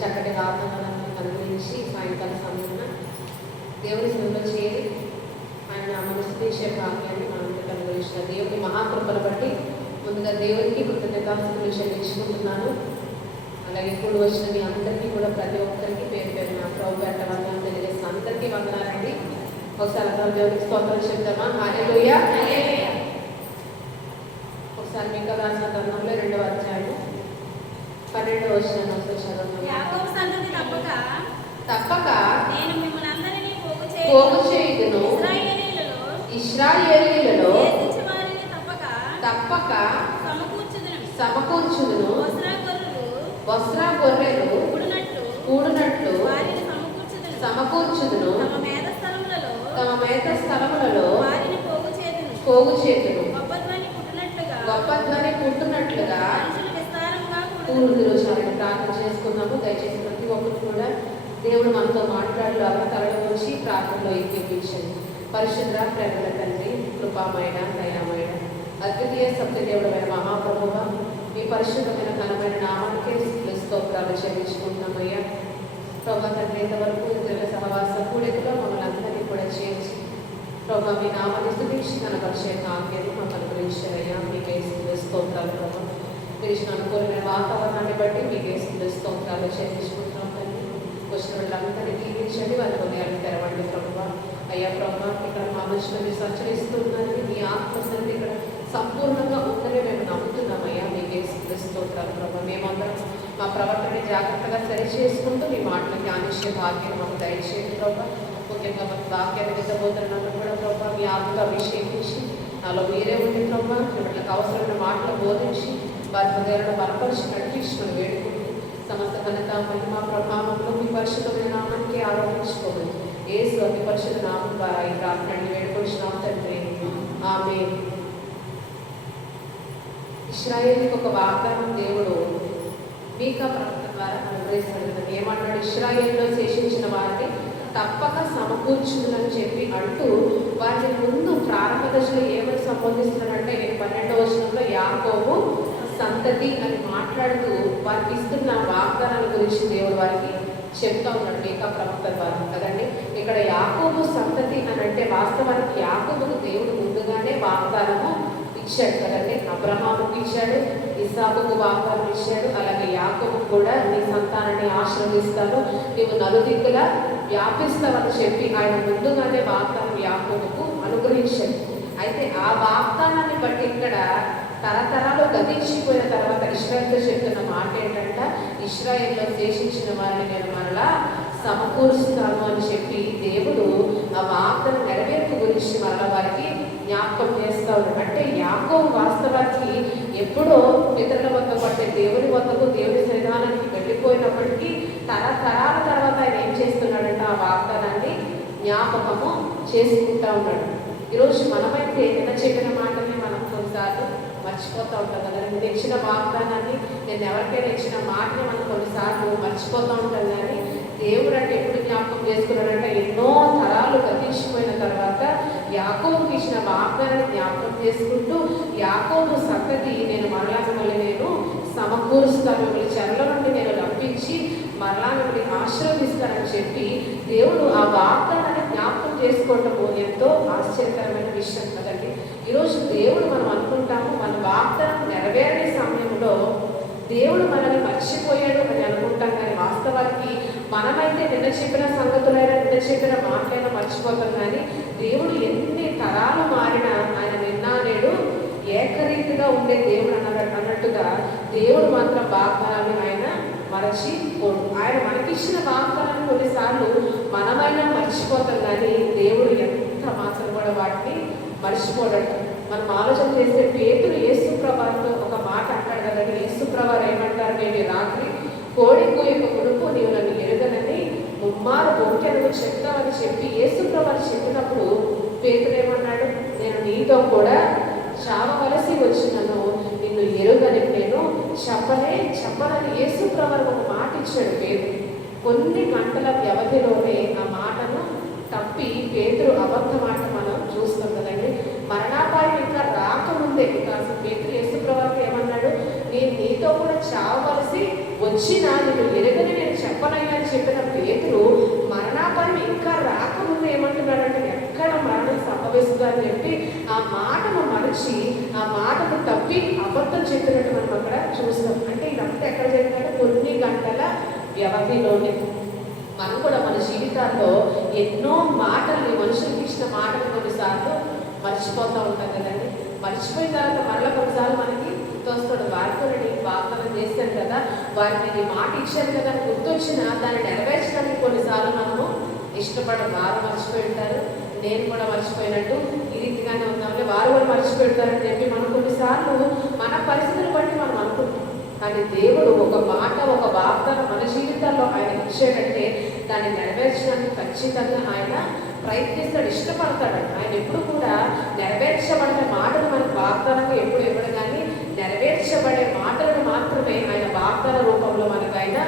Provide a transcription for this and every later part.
చక్కటి వాతావరణాన్ని అనుగ్రహించి సాయంకాల సమయంలో దేవుని సన్నిధిలో చేరి ఆయన మనసు భాగ్యాన్ని మనకి అనుగ్రహించిన దేవుని మహాకృపను బట్టి ముందుగా దేవునికి కృతజ్ఞతాస్తుతులు చెల్లించుకుంటున్నాను. అలాగే ఇప్పుడు వచ్చిన మీ అందరికీ కూడా ప్రతి ఒక్కరికి పేరు పేరు నా ప్రభు పేట వందనాలు తెలియజేస్తాను. అందరికీ వందనాలండి. ఒకసారి అందరం దేవునికి స్తోత్రం చెప్తామా? హల్లెలూయా. ఒకసారి మీకు రాసిన గ్రంథంలో 2వ అధ్యాయం 12వ వచనం తప్పక నేను మిమ్మల్ని అందరినీ పోగు చేయుదును, ఇశ్రాయేలీయులలో తప్పక సమకూర్చుదును, వస్త్ర గొర్రెలు కూడినట్లు సమకూర్చుదును, తమ మేత స్థలములలో పోగు చేతును, గొప్ప ధ్వని పుట్టినట్లుగా కూడుదురు. చాలా ప్రార్థన చేసుకున్నాము. దయచేసి ప్రతి ఒక్కరు కూడా దేవుడు మనతో మాట్లాడలాగా తలలో వచ్చి ప్రార్థనలో ఎక్కించండి. పరిశుద్ధ ప్రేమల తండ్రి, కృపామైన దయామైన అద్వితీయ సత్యదేవుడమైన మహాప్రభువ, మీ పరిశుద్ధమైన ఘనమైన నామానికే స్తోత్రాలు చెల్లించుకుంటున్నామయ్యా. ప్రభా తండ్రి, ఇంతవరకు ఇతరుల సహవాస కూడికలో మమ్మల్ని అందరినీ కూడా చేర్చి ప్రభా మీ నామాన్ని స్తుతించి కనపరిచే భాగ్యాన్ని మాకు అనుగ్రహించారయ్యా. మీకే స్తోత్రాలు ప్రభా. మీరు ఇచ్చిన అనుకూలమైన వాతావరణాన్ని బట్టి మీకే స్తోత్రాలు చెల్లించుకుంటున్నాం తండ్రి. వచ్చిన వాళ్ళందరినీ దీవించండి, వారి హృదయాన్ని తెరవండి ప్రభా. అయ్యా ప్రభా, ఇక్కడ మా మనుషులని సంచరిస్తున్నారు. మీ ఆత్మసరి ఇక్కడ సంపూర్ణంగా ఉందని మేము నమ్ముతున్నామయ్యా. మీకే స్తోత్రాలు ప్రభా. మేమందరం మా ప్రవర్తనని జాగ్రత్తగా సరి చేసుకుంటూ మీ మాటలకి ఆనిష్య భాగ్యం మాకు దయచేయండి ప్రభా. ముఖ్యంగా మాకు వాక్యాన్ని విత్తబోతున్నప్పుడు కూడా ప్రభా మీ ఆత్మగా అభిషేకించి నాలో మీరే ఉండి ప్రభా వీళ్ళకి అవసరమైన మాటలు బోధించి వారి హృదయాలను బలపరిచి నడిపించుకొని వేడుకుంటూ సమస్త ఘనత మహిమ ప్రభావంలో మీ పరిశుద్ధమైన నామానికి ఆరోపించుకోవాలి. యేసు అతి పరిశుద్ధ నామం ద్వారా ఈ ప్రార్థనని వేడుకొచ్చినాం తండ్రి, ఆమేన్. ఇశ్రాయేలుకి ఒక వాగ్దానం దేవుడు మీకా ప్రవక్త ద్వారా అనుగ్రహిస్తాడు. ఏమన్నాడు? ఇశ్రాయేలులో శేషించిన వారిని తప్పక సమకూర్చుదని చెప్పి అంటూ వారి ముందు ప్రారంభ దశలో ఏమని సంబోధిస్తున్నాడంటే 12వ వచనంలో యాకోబు సంతతి అని మాట్లాడుతూ వారికి ఇస్తున్న వాగ్దానాల గురించి దేవుడు వారికి చెప్తా ఉన్నాడు మీకా ప్రవక్త ద్వారా కదండి. ఇక్కడ యాకోబు సంతతి అని అంటే వాస్తవానికి యాకోబుకు దేవుడు ముందుగానే వాగ్దానము ఇచ్చాడు కదండి. అబ్రహాముకు ఇచ్చాడు, ఇస్సాకుకు వాగ్దానం ఇచ్చాడు. అలాగే యాకోబుకు కూడా నీ సంతానాన్ని ఆశీర్వదిస్తాను, నీవు నలుదిక్కులా వ్యాపిస్తావని చెప్పి ఆయన ముందుగానే వాగ్దానం యాకోబుకు అనుగ్రహించాడు. అయితే ఆ వాగ్దానాన్ని బట్టి ఇక్కడ తరతరాలు గతించిపోయిన తర్వాత ఇశ్రాయేలుతో చెప్తున్న మాట ఏంటంటే, ఇశ్రాయేలులో శేషించిన వారిని నేను మరలా సమకూరుస్తాను అని చెప్పి దేవుడు ఆ వాగ్దానం నెరవేర్పు గురించి మరలా వారికి జ్ఞాపకం చేస్తా ఉన్నాడు. అంటే యాకోబు వాస్తవానికి ఎప్పుడో పితరుల వద్దకు అంటే దేవుని వద్దకు దేవుని సన్నిధానానికి వెళ్ళిపోయినప్పటికీ తరతరాల తర్వాత ఆయన ఏం చేస్తున్నాడంటే ఆ వాగ్దానాన్ని జ్ఞాపకము చేసుకుంటా ఉన్నాడు. ఈరోజు మనమైతే నిన్న చెప్పిన మాటల్ని మనం కొన్నిసార్లు మర్చిపోతూ ఉంటాం కదా. నేను ఇచ్చిన వాగ్దానాన్ని, నేను ఎవరికైనా ఇచ్చిన మాటని మనం కొన్నిసార్లు మర్చిపోతూ ఉంటాం. కానీ దేవుడు అంటే ఎప్పుడు జ్ఞాపకం చేసుకున్నాడంటే ఎన్నో తరాలు గతించిపోయిన తర్వాత యాకోబుకి ఇచ్చిన వాగ్దానాన్ని జ్ఞాపకం చేసుకుంటూ యాకోబు సంతతి నేను మరలా మిమ్మల్ని నేను సమకూరుస్తాను, మిమ్మల్ని చెరల నుండి నేను రప్పించి మరలా మిమ్మల్ని ఆశీర్వదిస్తానని చెప్పి దేవుడు ఆ వాగ్దానాన్ని జ్ఞాపకం చేసుకోవటము ఎంతో ఆశ్చర్యకరమైన విషయం కదండి. ఈరోజు దేవుడు మనం అనుకుంటాము మన వాగ్దానం నెరవేరని సమయంలో దేవుడు మనల్ని మర్చిపోయాడు అని అనుకుంటాం. కానీ వాస్తవానికి మనమైతే నిన్న చెప్పిన సంగతులైనా నిన్న చెప్పిన మాటలైనా మర్చిపోతాం. కానీ దేవుడు ఎన్ని తరాలు మారినా ఆయన నిన్న నేడు ఏకరీతిగా ఉండే దేవుడు అన్నట్టుగా దేవుడు మాత్రం వాగ్దానాన్ని ఆయన మరచిపోడు. ఆయన మనకిచ్చిన వాగ్దానాన్ని కొన్నిసార్లు మనమైనా మర్చిపోతాం. కానీ దేవుడు ఎంత మాత్రం కూడా వాటిని మర్చిపోడట. మనం ఆలోచన చేస్తే పేతురు యేసు ప్రభువుతో ఒక మాట అంటాడు కదండి. యేసు ప్రభువు ఏమంటారు? నేను రాత్రి కోడి కూయక మునుపు నీవు నన్ను ఎరుగనని ముమ్మారు బొంకెను చెప్తావని చెప్పి యేసు ప్రభువు చెప్పినప్పుడు పేతురు ఏమన్నాడు? నేను నీతో కూడా చావవలసి వచ్చినను, నిన్ను ఎరుగని నేను చెప్పనని యేసు ప్రభువు ఒక మాట ఇచ్చాడు పేతురు. కొన్ని గంటల వ్యవధిలోనే ఆ మాటను తప్పి పేతురు అబద్ధ మాట మనం చూస్తాం కదండి. మరణాపాయం ఇంకా రాకముందే అసలు పేతురు యేసు ప్రభువుకి ఏమన్నాడు? నేను నీతో కూడా చావవలసి వచ్చినా నిన్ను ఎరుగని నేను చెప్పనయ్యా అని చెప్పిన పేతురు మరణాపరం ఇంకా రాకముందు ఏమంటున్నాడంటే ఎక్కడ మరణం సంభవిస్తుందని చెప్పి ఆ మాటను మరచి ఆ మాటను తప్పి అబద్ధం చెప్పినట్టు మనం అక్కడ చూస్తాం. అంటే ఇదంతా ఎక్కడ జరిగిందంటే కొన్ని గంటల వ్యవధిలోనే. మనం కూడా మన జీవితాల్లో ఎన్నో మాటల్ని, మనుషులకి ఇచ్చిన మాటలు కొన్నిసార్లు మర్చిపోతూ ఉంటాం కదండి. మర్చిపోయిన తర్వాత మరలా కొన్నిసార్లు మనకి గుర్తొస్తాడు, వారితో నేను వాగ్దానం చేశాను కదా, వారికి నేను మాట ఇచ్చాను కదా అని గుర్తొచ్చినా దాన్ని నెరవేర్చడానికి కొన్నిసార్లు మనము ఇష్టపడడం. వారు మర్చిపోయి ఉంటారు, నేను కూడా మర్చిపోయినట్టు ఈ రీతిగానే ఉన్నామంటే వారు కూడా మర్చిపోతారని చెప్పి మనం కొన్నిసార్లు మన పరిస్థితులు బట్టి మనం అనుకుంటాం. కానీ దేవుడు ఒక మాట, ఒక వాగ్దానం మన జీవితాల్లో ఆయన ఇచ్చాడంటే దాన్ని నెరవేర్చడానికి ఖచ్చితంగా ఆయన ప్రయత్నిస్తాడు, ఇష్టపడతాడు. ఆయన ఎప్పుడు కూడా నెరవేర్చబడిన మాటలు మనకు వాగ్దానంగా ఎప్పుడు ఇవ్వడు, కానీ నెరవేర్చబడే మాటలను మాత్రమే ఆయన వాగ్దాన రూపంలో మనకు ఆయన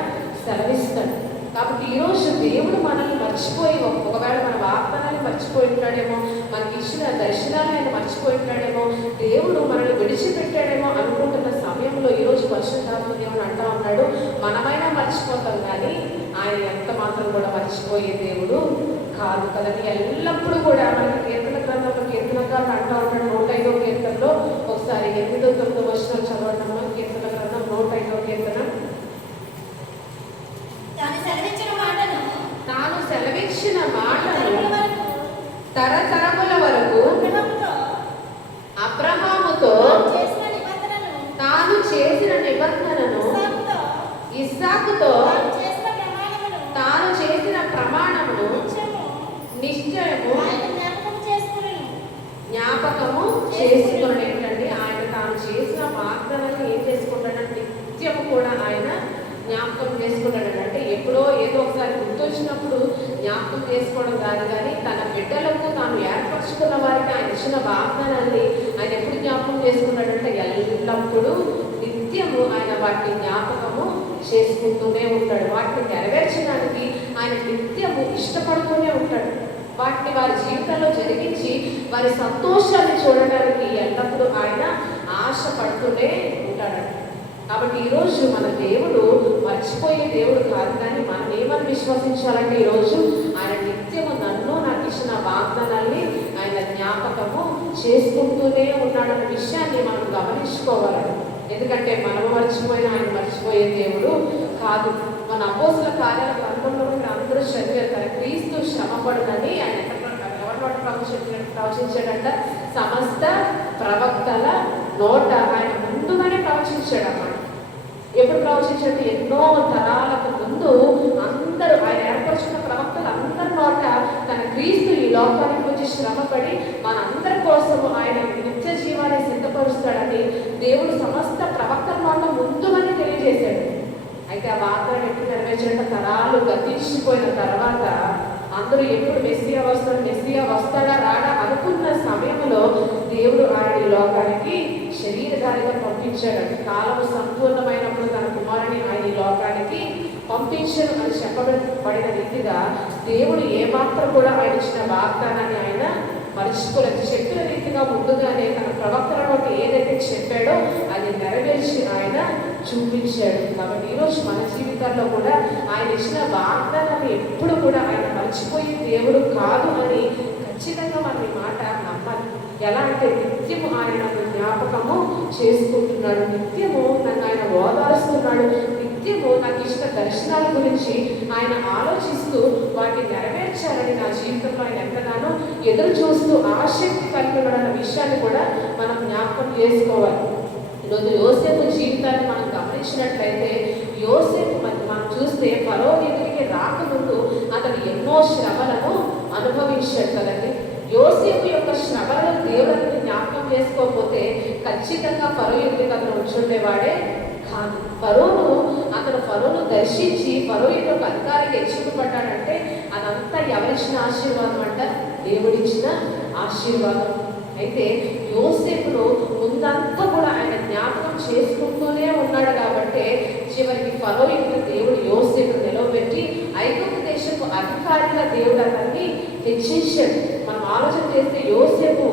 సెలవిస్తాడు. కాబట్టి ఈరోజు దేవుడు మనల్ని మర్చిపోయి, ఒకవేళ మన వాగ్దానాన్ని మర్చిపోయి ఉంటాడేమో, మనకి ఇచ్చిన దర్శనాన్ని ఆయన మర్చిపోయి ఉంటాడేమో, దేవుడు మనల్ని విడిచిపెట్టాడేమో అనుకుంటున్న సమయంలో ఈరోజు పరిశుద్ధాత్మ దేవుడు అంటా ఉన్నాడు, మనమైనా మర్చిపోతాం కానీ ఆయన ఎంత మాత్రం కూడా మర్చిపోయే దేవుడు కాదు కదండి. ఎల్లప్పుడూ కూడా మనకి కీర్తన గ్రంథంలో కీర్తనకారులు అంటా ఉంటాడు 105వ కీర్తనలో, ఒకసారి 8-9 వచనాలు చదవడం. కీర్తన గ్రంథం 105వ కీర్తన. తాను సెలవిచ్చిన మాటను తరతరముల వరకు అబ్రహాముతో తాను చేసిన నిబంధనను, ఇస్సాకుతో తాను చేసిన ప్రమాణమును నిశ్చయము జ్ఞాపకము చేసుకున్నాడు. ఏంటంటే ఆయన తాను చేసిన వాగ్దానాన్ని ఏం చేసుకుంటాడంటే నిత్యము కూడా ఆయన జ్ఞాపకం చేసుకుంటాడు. అంటే ఎప్పుడో ఏదో ఒకసారి గుర్తొచ్చినప్పుడు జ్ఞాపకం చేసుకోవడం కాదు, కానీ తన బిడ్డలకు తాను ఏర్పరచుకున్న వారికి ఆయన ఇచ్చిన వాగ్దానాన్ని ఆయన ఎప్పుడు జ్ఞాపకం చేసుకున్నాడంటే ఎల్లప్పుడూ నిత్యము ఆయన వాటిని జ్ఞాపకము చేసుకుంటూనే ఉంటాడు. వాటిని నెరవేర్చడానికి ఆయన నిత్యము ఇష్టపడుతూనే ఉంటాడు. వాటిని వారి జీవితంలో జరిగించి వారి సంతోషాన్ని చూడడానికి ఎల్లప్పుడూ ఆయన ఆశపడుతూనే ఉంటాడు. కాబట్టి ఈరోజు మన దేవుడు మర్చిపోయే దేవుడు కాదు, కానీ మనం ఏమని విశ్వసించాలంటే ఈరోజు ఆయన నిత్యము నన్ను, నాకు ఇచ్చిన వాగ్దానాన్ని ఆయన జ్ఞాపకము చేసుకుంటూనే ఉన్నాడన్న విషయాన్ని మనం గమనించుకోవాలి. ఎందుకంటే మనం మర్చిపోయిన ఆయన మర్చిపోయే దేవుడు కాదు. మన అపోస్తుల కార్యాల గ్రంథంలో అందరూ చదివారు, క్రీస్తు శ్రమపడునని ఆయన ఎవరి ప్రవచించాడంట, సమస్త ప్రవక్తల నోట ఆయన ముందుగానే ప్రవచించాడు అన్నమాట. ఎప్పుడు ప్రవచించాడు? ఎన్నో తరాలకు ముందు అందరూ ఆయన ఏర్పరచుకున్న ప్రవక్తలు అందరి నోట తన క్రీస్తు ఈ లోకానికి వచ్చి శ్రమపడి మనందరి కోసము ఆయన నిత్య జీవాన్ని సిద్ధపరుస్తాడని దేవుడు సమస్త ప్రవక్తల నోట ముందుగానే తెలియజేశాడు. అయితే ఆ వాగ్దానం ఎప్పుడు నెరవేర్చాడంటే తరాలు గతించిపోయిన తర్వాత అందరూ ఎప్పుడు మెస్సియా వస్తాడా రాడా అనుకున్న సమయంలో దేవుడు ఆయన ఈ లోకానికి శరీరధారిగా పంపించాడు. కాలము సంపూర్ణమైనప్పుడు తన కుమారుని ఆయన ఈ లోకానికి పంపించను అని చెప్పబడిన రీతిగా దేవుడు ఏమాత్రం కూడా ఆయన ఇచ్చిన వాగ్దానాన్ని ఆయన మర్చిపోలేదు. చెప్పిన రీతిగా ముందుగానే తన ప్రవక్తలను ఏదైతే చెప్పాడో అది నెరవేర్చి ఆయన చూపించాడు. కాబట్టి ఈరోజు మన జీవితాల్లో కూడా ఆయన ఇచ్చిన వాగ్దానాన్ని ఎప్పుడు కూడా ఆయన మర్చిపోయే దేవుడు కాదు అని ఖచ్చితంగా మన ఈ మాట నమ్మాలి. ఎలా అంటే నిత్యము ఆయన జ్ఞాపకము చేసుకుంటున్నాడు, నిత్యము నన్ను ఆయన ఓదారుస్తున్నాడు, నిత్యము నాకు ఇచ్చిన దర్శనాల గురించి ఆయన ఆలోచిస్తూ వాటిని నెరవేర్చాలని నా జీవితంలో ఆయన ఎంతగానో ఎదురు చూస్తూ ఆసక్తి కలిగి ఉన్నాడన్న విషయాన్ని కూడా మనం జ్ఞాపకం చేసుకోవాలి. ఈరోజు యోసేపు జీవితాన్ని మనం గమనించినట్లయితే యోసేపు మనం చూస్తే ఫరో ఎదురికి రాకముందు అతను ఎన్నో శ్రమలను అనుభవించాడు కదండి. యోసేపు యొక్క శ్రమలను దేవుడిని జ్ఞాపకం చేసుకోకపోతే ఖచ్చితంగా ఫరో ఎదురికి అతను ఉంచుండేవాడే కాదు. అతను ఫరోను దర్శించి ఫరో యొక్క అధికారికి హెచ్చింపబడ్డాడంటే అదంతా ఎవరిచ్చిన ఆశీర్వాదం అంట? దేవుడిచ్చిన ఆశీర్వాదం. అయితే యోసేపును ముందంతా కూడా ఆయన జ్ఞాపకం చేసుకుంటూనే ఉన్నాడు కాబట్టి చివరికి ఫరో యొక్క దేవుడు యోసేపును నిలవబెట్టి ఐగుప్తు దేశపు అధికారిగా దేవుడు అతన్ని హెచ్చించాడు. మనం ఆలోచన చేస్తే యోసేపు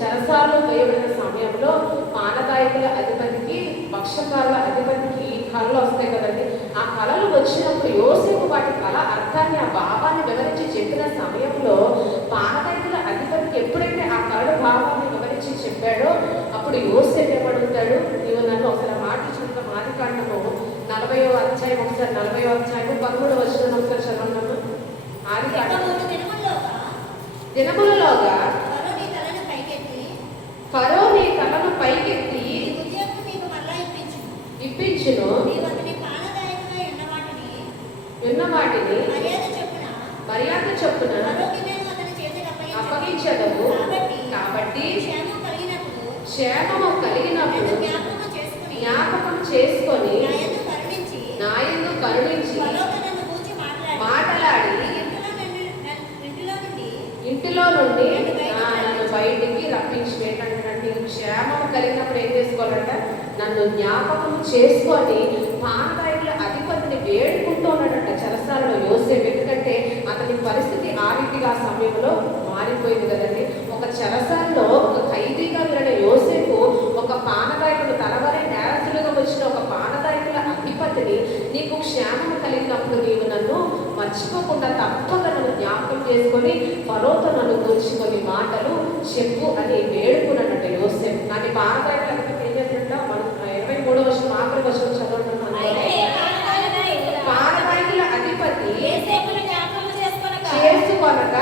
చెరసాలలో వేయబడిన సమయంలో పానదాయకుల అధిపతికి, పక్షకారుల అధిపతికి కళలు వస్తాయి కదండి. ఆ కళలు వచ్చినప్పుడు యోసేపు వాటి కళ అర్థాన్ని, ఆ భావాన్ని వివరించి చెప్పిన సమయంలో పానగైదుల అధిపతికి ఎప్పుడైతే ఆ కళ భావాన్ని వివరించి చెప్పాడో అప్పుడు యోసేపు ఏమడుగుతాడు, నీవు నన్ను ఒకసారి మాటలు చదువుతా, ఆదికాండము 40వ అధ్యాయం, ఒకసారి 40వ అధ్యాయము 13వ వచనం ఒకసారి చదవన్నాము. ఆదికాండము దినములలోగా ఫరో నీ తలను పైకెత్తి ఇప్పించును, విన్న వాటిని మర్యాద చొప్పున అప్పగించదము. కాబట్టి క్షేమము కలిగినప్పుడు జ్ఞాపకం చేసుకొని నాయందు కరుణించి మాటలాడి ఇంటిలో నుండి నన్ను బయటికి రప్పించినటువంటి క్షేమం కలిగినప్పుడు ఏం చేసుకోవాలంట, నన్ను జ్ఞాపకం చేసుకొని పానగాయకుల అధిపతిని వేడుకుంటూ ఉన్నాడంట చెరసాలలో యోసేపు. ఎందుకంటే అతని పరిస్థితి ఆ రీతిగా సమయంలో మారిపోయింది కదండి. ఒక చెరసాలలో ఒక ఖైదీగా వెళ్ళిన యోసేపు ఒక పానగాయకుడు తలవరే నేరస్తులుగా వచ్చిన ఒక పానగాయకుల అధిపతిని, నీకు క్షేమం కలిగినప్పుడు నీవు నన్ను మర్చిపోకుండా తప్పక నన్ను జ్ఞాపకం చేసుకొని ఫరోతో నన్ను కూర్చుకొని మాటలు చెప్పు అని వేడుకున్నాడంట యోసేపు. కానీ పానగాయకుల అధిపతి ఏం చేసినట్ట, మనం 23వ వచనం ఆఖరి వచనం చదవడం, పానగాయకుల అధిపతి చేసుకొనక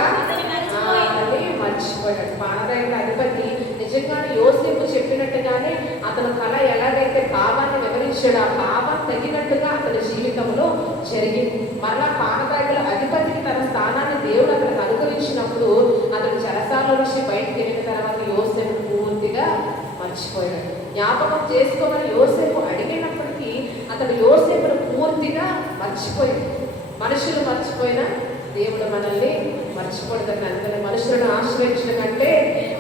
మర్చిపోయాడు. పానగాయకుల అధిపతి నిజంగానే యోసేపు చెప్పినట్టుగానే అతను కళ ఎలాగైతే భావాన్ని వివరించాడు, ఆ భావాన్ని తగినట్టుగా అతని జీవితంలో జరిగింది. మరలా పానగాయకుల అధిపతికి తన స్థానాన్ని దేవుడు అతనికి అనుగ్రహించినప్పుడు అతను చెరసాల నుంచి బయటకు వెళ్ళిన తర్వాత యోసేపు పూర్తిగా మర్చిపోయాడు. జ్ఞాపకం చేసుకోమని యోసేపు అడిగినప్పటికీ అతను యోసేపును పూర్తిగా మర్చిపోయాడు. మనుషులు మర్చిపోయినా దేవుడు మనల్ని మర్చిపోడదని. అందుకని మనుషులను ఆశ్రయించడం కంటే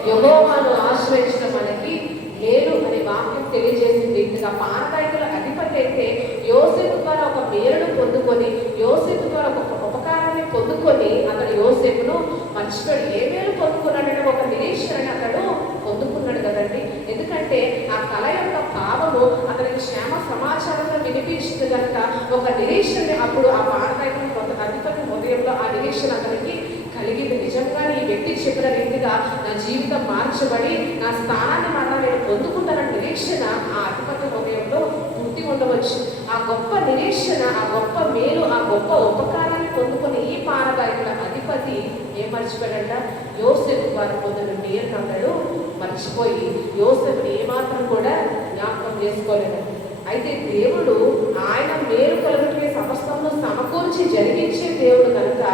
యెహోవాను ఆశ్రయించడం మనకి మేలు అనే వాక్యం తెలియజేసింది. ఇంతగా పానగాయకుల అధిపతి అయితే యోసేపు ద్వారా ఒక మేలును పొందుకొని, యోసేపు ద్వారా ఒక ఉపకారాన్ని పొందుకొని అతడు యోసేపును మర్చిపోయాడు. ఏ మేలు పొందుకున్నాడంటే ఒక నిరీక్షణని అతడు పొందుకున్నాడు కదండి. ఎందుకంటే ఆ కళ యొక్క భావము అతనికి క్షేమ సమాచారంలో వినిపించింది కనుక ఒక నిరీక్షణ అప్పుడు ఆ పానగాయకుల కొంత అధిపతి హృదయంలో ఆ నిరీక్షణ అతనికి కలిగింది. నిజంగా ఈ వ్యక్తి చెప్పిన రీతిగా నా జీవితం మార్చబడి నా స్థానాన్ని మరలా నేను పొందుకుంటానన్న నిరీక్షణ ఆ అధిపతి హృదయంలో పుట్టి ఉండవచ్చు. ఆ గొప్ప నిరీక్షణ, ఆ గొప్ప మేలు, ఆ గొప్ప ఉపకారాన్ని పొందుకుని ఈ పానగాయకుల అధిపతి ఏం మర్చిపోయాడంట, యోసేపు వారి పొందిన మేలు అన్నాడు మర్చిపోయి యోసేపుని ఏమాత్రం కూడా జ్ఞాపకం చేసుకోలేదు. అయితే దేవుడు ఆయన మేలు కలుగుటే సమస్తంలో సమకూర్చి జరిగించే దేవుడు కనుక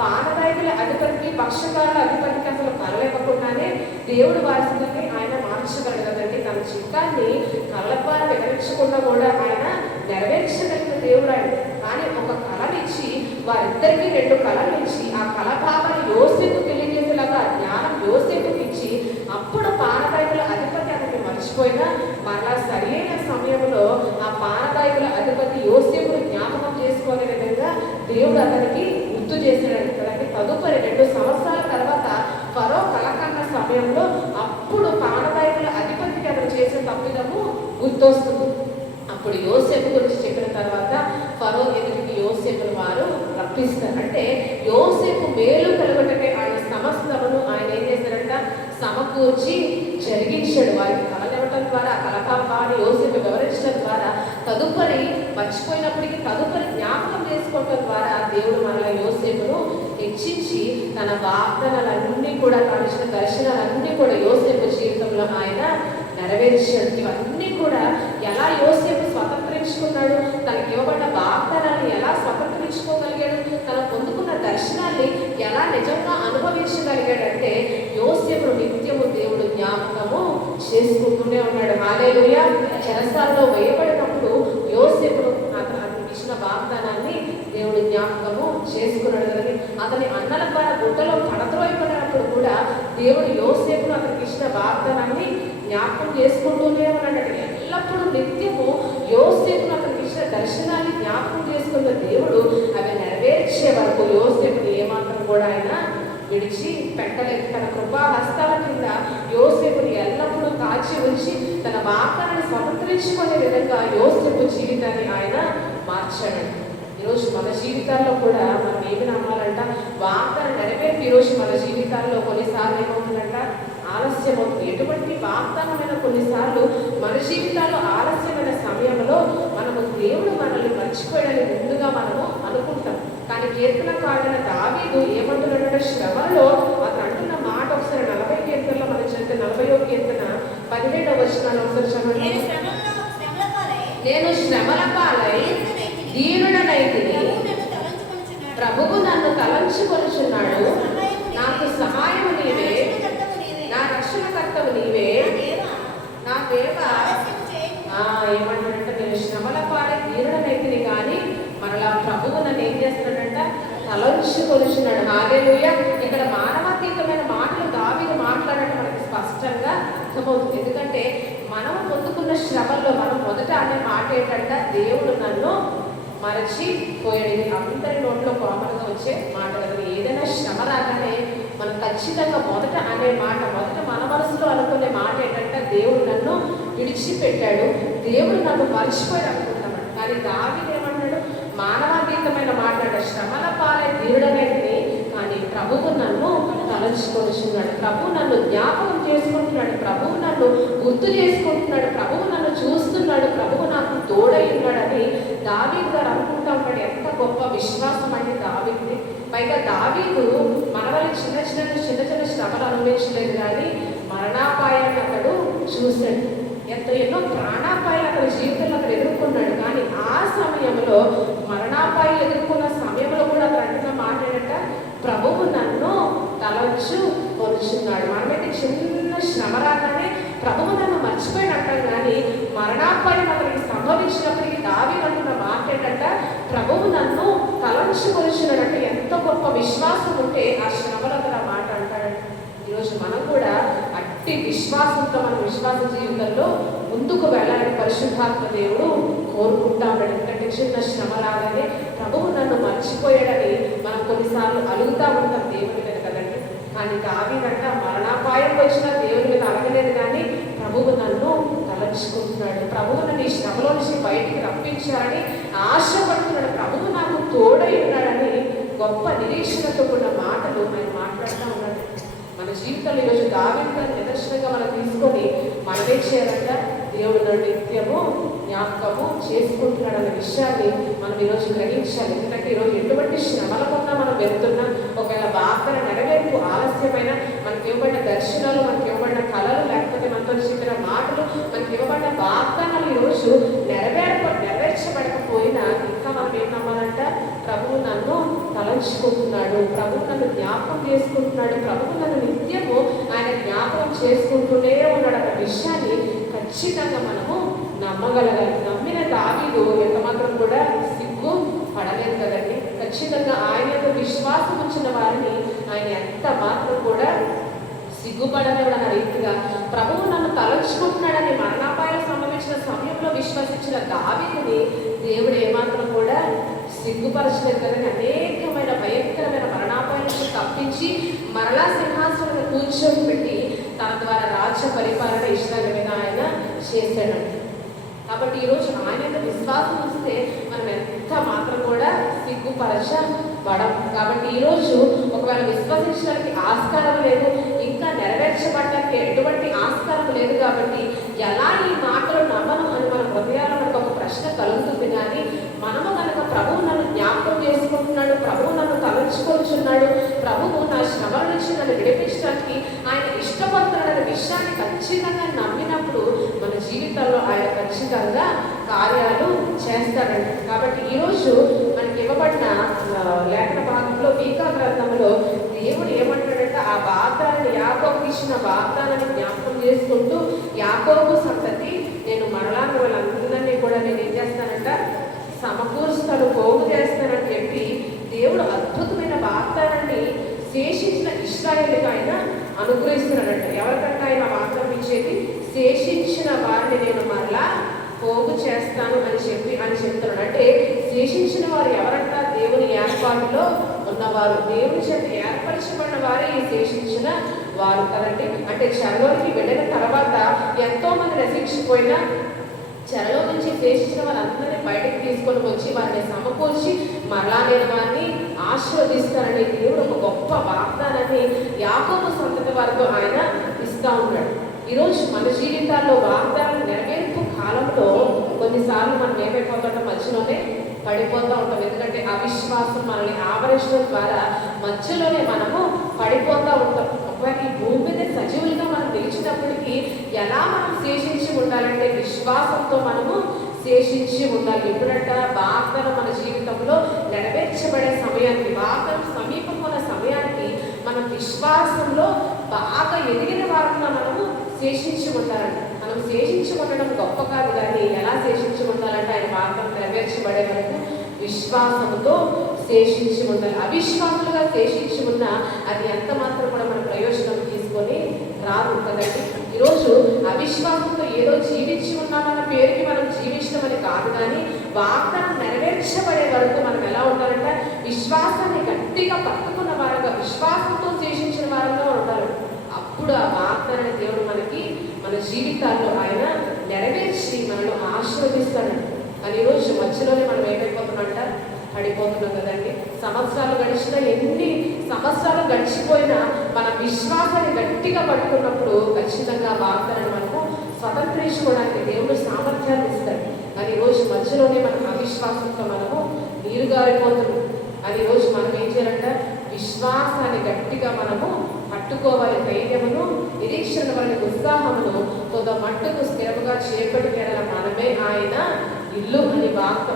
పానగాయకుల అధిపతికి, పక్షకారుల అధిపతికి అసలు కలలేకుండానే దేవుడు వారసులకి ఆయన మార్చగలడు కదండి. తన చిత్తాన్ని కళ్ళ ద్వారా వివరించకుండా కూడా ఆయన నెరవేర్చగలిగిన దేవుడు ఆయన. కానీ ఒక కళనిచ్చి వారిద్దరికీ 2 కళలు ఇచ్చి ఆ కళ భావాన్ని యోసేపు తెలియజేసేలాగా జ్ఞానం యోసేపుకి ఇచ్చి అప్పుడు పానగాయకుల అధిపతి అతనికి మర్చిపోయినా మరలా సరైన సమయంలో ఆ పానగాయకుల అధిపతి యోసేపును జ్ఞాపకం చేసుకునే విధంగా దేవుడు అతనికి గుర్తు చేశాడు కదండి. తదుపరి 2 సంవత్సరాల తర్వాత ఫరో కలకన్న సమయంలో అప్పుడు పానగాయకుల అధిపతికి అతను చేసిన తప్పిదము గుర్తొస్తుంది. అప్పుడు యోసేపు గురించి చెప్పిన తర్వాత ఫరో ఎదుటికి యోసేపును వారు రప్పిస్తారు. అంటే యోసేపు మేలు కలుగుటకే ఆయన సమస్తమును ఆయన ఏం చేశారంట, సమకూర్చి జరిగించాడు. వారికి కలనివ్వటం ద్వారా కలకాపాన్ని యోసేపు వివరించడం ద్వారా తదుపరి మర్చిపోయినప్పటికీ తదుపరి జ్ఞాపకం చేసుకోవటం ద్వారా దేవుడు మనల యోసేపును హెచ్చించి తన వాగ్దానాలన్నీ కూడా, కాల్చిన దర్శనాలన్నీ కూడా యోసేపు జీవితంలో ఆయన నెరవేర్చాడు. ఇవన్నీ కూడా ఎలా యోసేపు స్వతంత్రించుకున్నాడు, తనకి ఇవ్వబడ్డ వాగ్దానాన్ని ఎలా స్వతంత్రించుకోగలిగాడు, తను పొందుకున్న దర్శనాన్ని ఎలా నిజంగా అనుభవించగలిగాడంటే యోసేపును నిత్యము దేవుడు జ్ఞాపకము చేసుకుంటూనే ఉన్నాడు. హల్లెలూయా. చెరసాలలో వేయబడినప్పుడు యోసేపును అతనికి ఇచ్చిన వాగ్దానాన్ని దేవుడు జ్ఞాపకము చేసుకున్నాడు కదండి. అతని అన్నల ద్వారా గుట్టలో పడద్రోయబడినప్పుడు కూడా దేవుడు యోసేపును అతనికి ఇచ్చిన వాగ్దానాన్ని జ్ఞాపకం చేసుకుంటూనే ఉన్నాడు. ఎల్లప్పుడూ నిత్యము యోసేపును అతనికి ఇచ్చిన దర్శనాన్ని జ్ఞాపకం చేసుకున్న దేవుడు అవి నెరవేర్చే వరకు యోసేపుని ఏమాత్రం కూడా ఆయన విడిచి పెట్టలేదు. తన కృపా హస్తాల కింద యోసేపుని ఎల్లప్పుడూ కాచి ఉంచి తన వాగ్దానాన్ని సమర్థించుకునే విధంగా యోసేపు జీవితాన్ని ఆయన మార్చాడు. ఈరోజు మన జీవితాల్లో కూడా మనం ఏమి నమ్మాలంట? వాగ్దానం నెరవేర్పు ఈరోజు మన జీవితాల్లో కొన్నిసార్లు ఏమవుతుందంట? ఆలస్యం అవుతుంది. ఎటువంటి వాగ్దానమైన కొన్నిసార్లు మన జీవితాల్లో ఆలస్యమైన సమయంలో మనము దేవుడు మనల్ని మర్చిపోయాడని ముందుగా మనము అనుకుంటాం. కానీ కీర్తనకారుడైన దావీదు ఏమంటున్నాడంటే, శ్రమలో అతను అంటున్న మాట ఒకసారి 40 కీర్తనలో మనం చదివితే 40వ కీర్తన 17వ వచనాలు ఒకసారి చదవండి. నేను శ్రమల పాలై దీనుడనైతిని, ప్రభువు నన్ను తలంచుకొనుచున్నాడు, నాకు సహాయము నీవే, నా రక్షణకర్తవు నీవే, నా దేవ. ఏమంటాడంటే, నేను శ్రమల పాలై దీనుడనైతిని కానీ మరలా ప్రభువు నన్ను ఏం చేస్తున్నాడంట? తలంచుకొనుచున్నాడు. హల్లెలూయా. ఇక్కడ మానవాతీతమైన మాటలు దావీదు మాట్లాడటం మనకి స్పష్టంగా అర్థమవుతుంది. ఎందుకంటే మనం పొందుకున్న శ్రమల్లో మనం మొదట అనే మాట ఏంటంట? దేవుడు నన్ను మరచిపోయాడు. ఇది అందరి నోట్లో కామన్గా వచ్చే మాట కదా. ఏదైనా శ్రమ రాగానే మనం ఖచ్చితంగా మొదట అనే మాట, మొదట మన మనసులో అనుకునే మాట ఏంటంటే, దేవుడు నన్ను విడిచిపెట్టాడు, దేవుడు నన్ను మర్చిపోయాడు అనుకుంటామంట. కానీ దావీదు ఏమంటాడు? మానవాతీతమైన మాట్లాడ, శ్రమల పాలై దీనుడనైతిని కానీ ప్రభువు నన్ను తలంచుకొనుచున్నాడు, ప్రభువు నన్ను జ్ఞాపకం చేసుకుంటున్నాడు, ప్రభువు నన్ను గుర్తు చేసుకుంటున్నాడు, ప్రభువు నన్ను చూస్తున్నాడు, ప్రభువు నాకు తోడై ఉన్నాడని దావీదు గారు అనుకుంటా ఉంటాడు. ఎంత గొప్ప విశ్వాసం అంటే దావీదుది. పైగా దావీదు మనవల్ని చిన్న చిన్న శ్రమలు అనుభవించలేదు, కానీ మరణాపాయాన్ని అతడు చూశాడు. ఎన్నో ప్రాణాపాయాలు అతని జీవితంలో అతను ఎదుర్కొన్నాడు. కానీ ఆ సమయంలో మరణాపాయాలు ఎదుర్కొన్న సమయంలో కూడా అతను అంటున్న మాట ఏంటంటే, ప్రభువు నన్ను తలంచుకొనుచున్నాడు. మనమైతే చిన్న శ్రమ రాగానే ప్రభువు నన్ను మర్చిపోయాడు అంటాం, కానీ మరణాపాయం అతనికి సంభవించినప్పటికీ దావీదు అంటున్న మాట ఏంటంటే, ప్రభువు నన్ను తలంచుకొనుచున్నాడు. అంటే ఎంత గొప్ప విశ్వాసం ఉంటే ఆ శ్రమలో అతను ఆ మాట అంటాడంటే. ఈరోజు మనం కూడా అట్టి విశ్వాసంతో మన విశ్వాస జీవితంలో ముందుకు వెళ్ళాలని పరిశుద్ధాత్మ దేవుడు కోరుకుంటా ఉన్నాడు. ఎందుకంటే చిన్న శ్రమ రాగానే ప్రభువు నన్ను మర్చిపోయాడని మనం కొన్నిసార్లు అలుగుతూ ఉంటాం దేవుని మీద కదండి. కానీ దావీదంట మరణాపాయం వచ్చినా దేవుని మీద అలగలేదు, కానీ ప్రభువు నన్ను తలంచుకుంటున్నాడు, ప్రభువు నన్ను ఈ శ్రమలో నుంచి బయటికి రప్పించాలని ఆశపడుతున్నాడు, ప్రభువు నాకు తోడై ఉన్నాడని గొప్ప నిరీక్షణతో కూడిన మాటలు ఆయన మాట్లాడుతూ ఉన్నాడు. మన జీవితంలో ఈరోజు దావీదు గారిని నిదర్శనంగా మనం తీసుకొని మనమే చేయాలంట, దేవుడు నన్ను నిత్యము జ్ఞాపకము చేసుకుంటున్నాడు అనే విషయాన్ని మనం ఈరోజు గ్రహించాలి. ఎందుకంటే ఈరోజు ఎటువంటి శ్రమలకున్నా మనం వెళ్తున్నా, ఒకవేళ వాగ్దాన నెరవేర్పు ఆలస్యమైన, మనకి ఇవ్వబడిన దర్శనాలు, మనకి ఇవ్వబడిన కళలు, లేకపోతే మనతో చెప్పిన మాటలు, మనకి ఇవ్వబడిన వాగ్దానాలు ఈరోజు నెరవేర్చబడకపోయినా ఇంకా మనం ఏం నమ్మాలంట? ప్రభువు నన్ను తలంచుకుంటున్నాడు, ప్రభువు నన్ను జ్ఞాపకం చేసుకుంటున్నాడు, ప్రభువు నన్ను నిత్యము ఆయన జ్ఞాపకం చేసుకుంటూనే ఉన్నాడు అన్న విషయాన్ని ఖచ్చితంగా మనము నమ్మగలగాలి. నమ్మిన దావీదు ఎంత మాత్రం కూడా సిగ్గు పడలేదు కదండి. ఖచ్చితంగా ఆయన యొక్క విశ్వాసం ఉంచిన వారిని ఆయన ఎంత మాత్రం కూడా సిగ్గుపడలేదన్న రీతిగా ప్రభువు నన్ను తలంచుకుంటున్నాడని మరణాపాయాలు సంభవించిన సమయంలో విశ్వసించిన దావీదుని దేవుడు ఏమాత్రం కూడా సిగ్గుపరచలేదు కదండి. అనేకమైన భయంకరమైన మరణాపాయాలను తప్పించి మరలా సింహాసనం కూర్చోబెట్టి తన ద్వారా రాజ్య పరిపాలన ఇశ్రాయేలు మీద ఆయన చేశాడండి. కాబట్టి ఈరోజు ఆయన విశ్వాసం వస్తే మనం ఎంత మాత్రం కూడా సిగ్గుపరచబడం. కాబట్టి ఈరోజు ఒకవేళ విశ్వసించడానికి ఆస్కారం లేదు, ఇంకా నెరవేర్చబడడానికి ఎటువంటి ఆస్కారం లేదు. కాబట్టి ఎలా ఈ మాటలు నమ్మను అని మన హృదయాల్లో మనకు ఒక ప్రశ్న కలుగుతుంది. కానీ మనము కనుక ప్రభువు నన్ను జ్ఞాపకం చేసుకుంటున్నాడు, ప్రభువు నన్ను తలంచుకొనుచున్నాడు, ప్రభువు నా శ్రమల నుంచి నన్ను విడిపించడానికి ఆయన ఇష్టపడుతున్నాడనే విషయాన్ని ఖచ్చితంగా నమ్మినప్పుడు మన జీవితంలో ఆయన ఖచ్చితంగా కార్యాలు చేస్తాడండి. కాబట్టి ఈరోజు మనకి ఇవ్వబడిన లేఖన భాగంలో మీకా గ్రంథంలో దేవుడు ఏమంటాడంటే, ఆ వాగ్దానాన్ని యాకోబుకి ఇచ్చిన వాగ్దానాన్ని జ్ఞాపకం చేసుకుంటూ, యాకోబు సంతతి నేను మరలా వాళ్ళందరినీ కూడా నేను ఏం చేస్తానంట? సమకూరుస్తాను, పోగు చేస్తానని చెప్పి దేవుడు అద్భుతమైన వాగ్దానాన్ని శేషించిన ఇశ్రాయేలుకి ఆయన అనుగ్రహిస్తున్నాడంట. ఎవరికంటే ఆయన వాగ్దానం ఇచ్చేది? శేషించిన వారిని నేను మరలా పోగు చేస్తాను అని చెప్తున్నాడు. అంటే శేషించిన వారు ఎవరంట? దేవుని ఏర్పాటు ఏర్పాటులో ఉన్నవారు, దేవుని చేత ఏర్పరచబడిన వారే ఈ శేషించిన వారు కదండి. అంటే చెరలోనికి వెళ్ళిన తర్వాత ఎంతో మంది నశించిపోయినా చెరలో నుంచి శేషించిన వారందరినీ బయటకు తీసుకొని వచ్చి వారిని సమకూర్చి మరలా నేను వారిని ఆశీర్వదిస్తానని దేవుడు ఒక గొప్ప వాగ్దానాన్ని యాకోబు సంతతి వారితో ఆయన ఇస్తా ఉన్నాడు. ఈరోజు మన జీవితాల్లో వాగ్దానం నెరవేర్పు కాలంలో కొన్నిసార్లు మనం ఏమైపోతుంటాం, మధ్యలోనే పడిపోతూ ఉంటాం. ఎందుకంటే అవిశ్వాసం మనల్ని ఆవరించడం ద్వారా మధ్యలోనే మనము పడిపోతూ ఉంటాం. ఒకవేళ ఈ భూమి మీద సజీవులుగా మనం నిలిచినప్పటికీ ఎలా మనం శేషించి ఉండాలంటే విశ్వాసంతో మనము శేషించి ఉండాలి. ఎప్పుడంట వాగ్దానం మన జీవితంలో నెరవేర్చబడే సమయానికి, వాగ్దానం సమీపమున్న సమయానికి మనం విశ్వాసంలో బాగా ఎదిగిన వారంగా మనము శేషించి ఉండాలంట. మనం శేషించి ఉండడం గొప్ప కాదు, కానీ ఎలా శేషించి ఉండాలంటే ఆయన వాగ్దానం నెరవేర్చబడే వరకు విశ్వాసంతో శేషించి ఉండాలి. అవిశ్వాసులుగా శేషించి ఉన్నా అది ఎంత మాత్రం కూడా మన ప్రయోజనం తీసుకొని రాదు కదండి. ఈరోజు అవిశ్వాసంతో ఏదో జీవించి ఉన్నామన్న పేరుకి మనం జీవించడం కాదు, కానీ వాగ్దానం నెరవేర్చబడే వరకు మనం ఎలా ఉండాలంటే విశ్వాసాన్ని గట్టిగా పట్టుకున్న వారంగా, విశ్వాసంతో శేషించిన వారంగా ఉండాలి. అప్పుడు ఆ వాగ్దానాన్ని దేవుడు మనకి మన జీవితాల్లో ఆయన నెరవేర్చి మనల్ని ఆశీర్వదిస్తాడు. కానీ ఈరోజు మధ్యలోనే మనం ఏమైపోతున్నామంట, పడిపోతున్నాం కదండి. సంవత్సరాలు గడిచినా, ఎన్ని సంవత్సరాలు గడిచిపోయినా మన విశ్వాసాన్ని గట్టిగా పట్టుకున్నప్పుడు ఖచ్చితంగా వాగ్దానాన్ని మనము స్వతంత్రించుకోవడానికి దేవుడు సామర్థ్యాన్ని ఇస్తాడు. కానీ ఈరోజు మధ్యలోనే మనం అవిశ్వాసంతో మనము నీరు గారిపోతున్నాం. కానీ ఈరోజు మనం ఏం చేయాలంట, విశ్వాసాన్ని గట్టిగా మనము పట్టుకోవాలి. ధైర్యమును, నిరీక్షణ వల్ల ఉత్సాహమును తొద మట్టుకు స్థిరముగా చేపట్టిన మనమే ఆయన ఇల్లు అని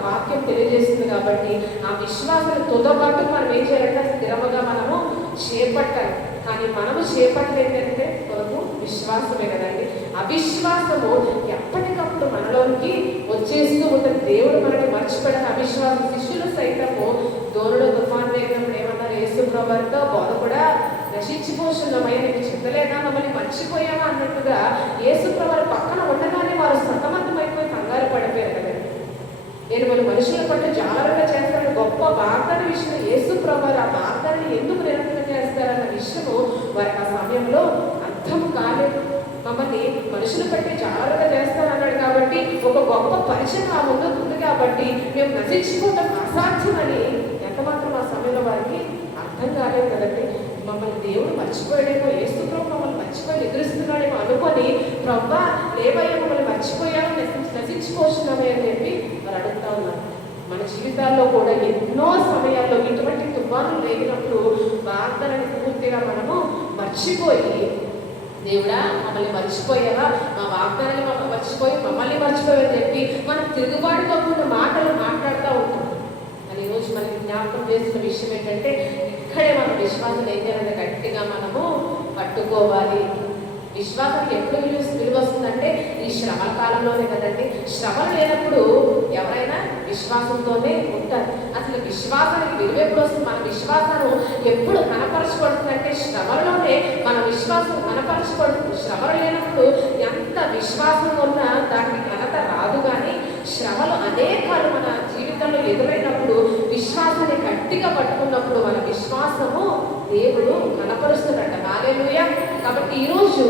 వాక్యం తెలియజేస్తుంది. కాబట్టి ఆ విశ్వాసాన్ని తొద మట్టుకు మనం ఏం చేయాలంటే స్థిరముగా మనము చేపట్టాలి. కానీ మనము చేపట్టలేదంటే కొరకు విశ్వాసమే కదండి. అవిశ్వాసము ఎప్పటికప్పుడు మనలోకి వచ్చేస్తూ ఉంటుంది. దేవుడు మనకి మర్చిపోయిన అవిశ్వాసం. శిష్యులు సైతము దోరుడు తుఫాన్ వేగినప్పుడు ఏమన్నారు, యేసుప్రభు వారితో బోధ కూడా నశించిపోతున్నామయ్యా, నీకు చింతలేదా, మమ్మల్ని మర్చిపోయామా అన్నట్టుగా యేసుప్రభు వారి పక్కన ఉండగానే వారు సతమతమైపోయి కంగారు పడిపోయారు కదండి. నేను మన మనుషుల పట్ల జాగ్రత్తగా చేస్తాను గొప్ప వాగ్దాన విషయం యేసుప్రభు వారు ఆ వాగ్దాన్ని ఎందుకు నిరంతరం చేస్తారన్న విషయము వారికి ఆ సమయంలో అర్థం కాలేదు. మమ్మల్ని మనుషులు పట్టి జాగ్రత్తగా చేస్తానన్నాడు కాబట్టి ఒక గొప్ప పరిచయం ఆ ముందు ఉంది కాబట్టి మేము నశించుకోవడం అసాధ్యమని ఎంత మాత్రం ఆ సమయంలో వారికి అర్థం కాలేదు కదండి. మమ్మల్ని దేవుడు మర్చిపోయాడేమో, యేసుప్రభు మమ్మల్ని మర్చిపోయి ఎదురుస్తున్నాడేమో అనుకొని, ప్రభా లేవయ్యా మమ్మల్ని మర్చిపోయాము, నశించిపోతున్నామే అని చెప్పి వారు అడుగుతా ఉన్నారు. మన జీవితాల్లో కూడా ఎన్నో సమయాల్లో ఇటువంటి తుఫానులు లేగినప్పుడు వాగ్దానాన్ని పూర్తిగా మనము మర్చిపోయి, దేవుడా మమ్మల్ని మర్చిపోయావా, మా వాగ్దానాన్ని మమ్మల్ని మర్చిపోయావని చెప్పి మనం తిరుగుబాటుకోకుండా మాటలు మాట్లాడుతూ ఉంటాం. కానీ ఈరోజు మనకి జ్ఞాపకం చేసిన విషయం ఏంటంటే, ఇక్కడే మన విశ్వాసం ఏం చేయాలంటే గట్టిగా మనము పట్టుకోవాలి. విశ్వాసానికి ఎప్పుడు విలువ వస్తుందంటే ఈ శ్రమల కాలంలోనే కదండి. శ్రమలు లేనప్పుడు ఎవరైనా విశ్వాసంతోనే ఉంటారు. అసలు విశ్వాసానికి విలువ ఎప్పుడు వస్తుంది? మన విశ్వాసాన్ని ఎప్పుడు కనపరచబడుతుందంటే శ్రమలోనే మన విశ్వాసం కనపరచబడుతుంది. శ్రమలు లేనప్పుడు ఎంత విశ్వాసం ఉన్నా దానికి ఘనత రాదు. కానీ శ్రమలు అనేకాలు మన జీవితంలో ఎదురైనప్పుడు విశ్వాసాన్ని గట్టిగా పట్టుకున్నప్పుడు మన విశ్వాసము దేవుడు కనపరుస్తున్నట్ట. హల్లెలూయా. కాబట్టి ఈరోజు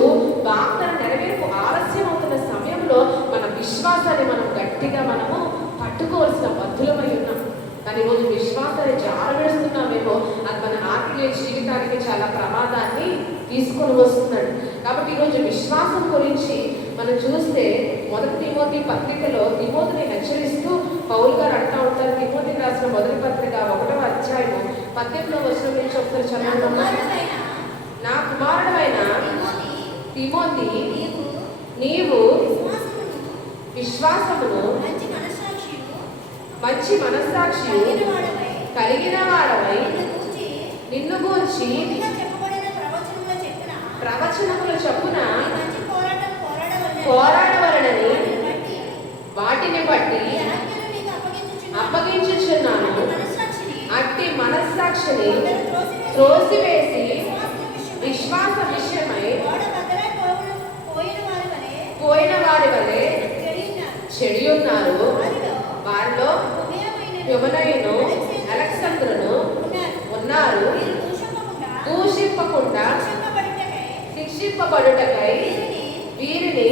వాగ్దానం నెరవేర్పు ఆలస్యం అవుతున్న సమయంలో మన విశ్వాసాన్ని మనం గట్టిగా మనము పట్టుకోవాల్సిన బద్ధులమై ఉన్నాం. కానీ ఈరోజు విశ్వాసాన్ని జారవేస్తున్నామేమో అది మన ఆత్మీయ జీవితానికి చాలా ప్రమాదాన్ని తీసుకొని వస్తున్నాడు. కాబట్టి ఈరోజు విశ్వాసం గురించి మనం చూస్తే మొదటి తిమోతి పత్రికలో తిమోతిని హెచ్చరిస్తూ పౌలు గారు అంటూ ఉంటారు. తిమోతికి రాసిన మొదటి పత్రిక 1వ అధ్యాయము 18వ వచనం నుంచి ఒకసారి చదవండి. నా కుమారుడైన తిమోతి, నీవు విశ్వాసమును మంచి మనస్సాక్షి కలిగిన వాడవై నిన్ను గూర్చి ప్రవచనముల చొప్పున పోరాడవలనని వాటిని బట్టి అప్పగించుచున్నాను. అట్టి మనస్సాక్షిని త్రోసివేసి విశ్వాస విషయమై పోయిన వారి వలె చెడి ఉన్నారు. వారిలో యువనయును, అలెగ్జాంద్రును, రక్షింపబడుటకై వీరిని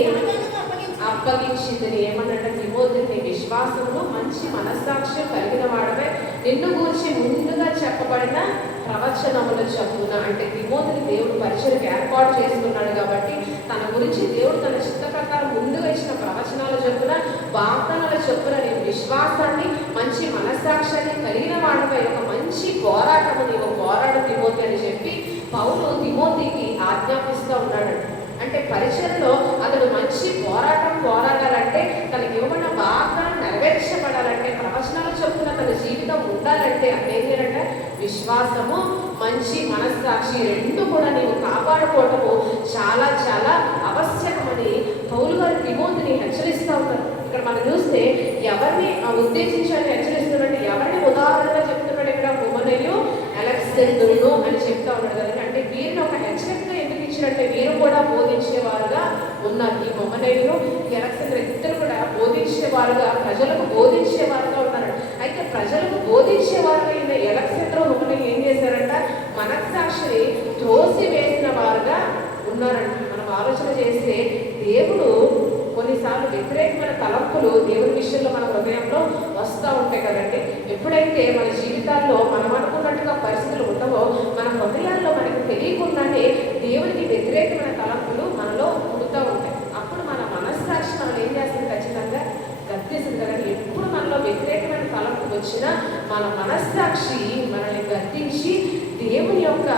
అప్పగించింది. ఏమన్నట్టు తిమోతిని విశ్వాసము మంచి మనస్సాక్ష్యం కలిగిన వాడవై నిన్ను గురించి ముందుగా చెప్పబడిన ప్రవచనముల చొప్పున, అంటే తిమోతిని దేవుడు పరిచయకు ఏర్పాటు చేసుకున్నాడు కాబట్టి తన గురించి దేవుడు తన చిత్త ప్రకారం ముందుగా ఇచ్చిన ప్రవచనాల చొప్పున వాగ్దానాల చొప్పున నేను విశ్వాసాన్ని మంచి మనస్సాక్ష్యాన్ని కలిగిన వాడిపై ఒక మంచి పోరాటము నీవు పోరాడు తిమోతి అని చెప్పి పౌలు తిమోతికి ఆజ్ఞాపిస్తూ ఉన్నాడు. అంటే పరిచయంలో అతడు మంచి పోరాటం పోరాడాలంటే తనకి ఇవ్వబడిన వాగ్దానం నెరవేర్చబడాలంటే ప్రవచనాల చొప్పున తన జీవితం ఉండాలంటే అదేం చేయాలంటే విశ్వాసము మంచి మనస్సాక్షి రెండు కూడా నీవు కాపాడుకోవటము చాలా చాలా ఆవశ్యకమని పౌలు గారు తిమోతిని హెచ్చరిస్తూ ఉన్నారు. ఇక్కడ మనం చూస్తే ఎవరిని ఉద్దేశించాలని హెచ్చరిస్తున్నాడంటే ఎవరిని ఉదాహరణగా చెప్తున్నాడు ఇక్కడ హుమనయు అలెగ్జాండరును అని చెప్తా ఉన్నాడు కదండి. అంటే వీరిని ఒక హెచ్చరికగా ఎందుకు ఇచ్చినట్టే వీరు కూడా బోధించేవారుగా ఉన్నారు. ఈ హుమనయును అలెగ్జాండర్ ఇద్దరు కూడా బోధించేవారుగా ప్రజలకు బోధించేవారుగా ఉన్నారు. అయితే ప్రజలకు బోధించేవారుగా అయిన అలెగ్జాండర్ హుమనయు ఏం చేశారంట మనస్సాక్షిని త్రోసి వేసిన వారుగా ఉన్నారంట. మనం ఆలోచన చేస్తే దేవుడు కొన్నిసార్లు వ్యతిరేకమైన తలంపులు దేవుని విషయంలో మన హృదయంలో వస్తూ ఉంటాయి కదండి. ఎప్పుడైతే మన జీవితాల్లో మనం అనుకున్నట్టుగా పరిస్థితులు ఉండవో మన హృదయాల్లో మనకు తెలియకుండానే దేవునికి వ్యతిరేకమైన తలంపులు మనలో పుడుతూ ఉంటాయి. అప్పుడు మన మనస్సాక్షి మనం ఏం చేస్తుంది ఖచ్చితంగా గద్దిస్తుంది కదండి. ఎప్పుడు మనలో వ్యతిరేకమైన తలంపు వచ్చినా మన మనస్సాక్షి మనల్ని గద్దించి దేవుని యొక్క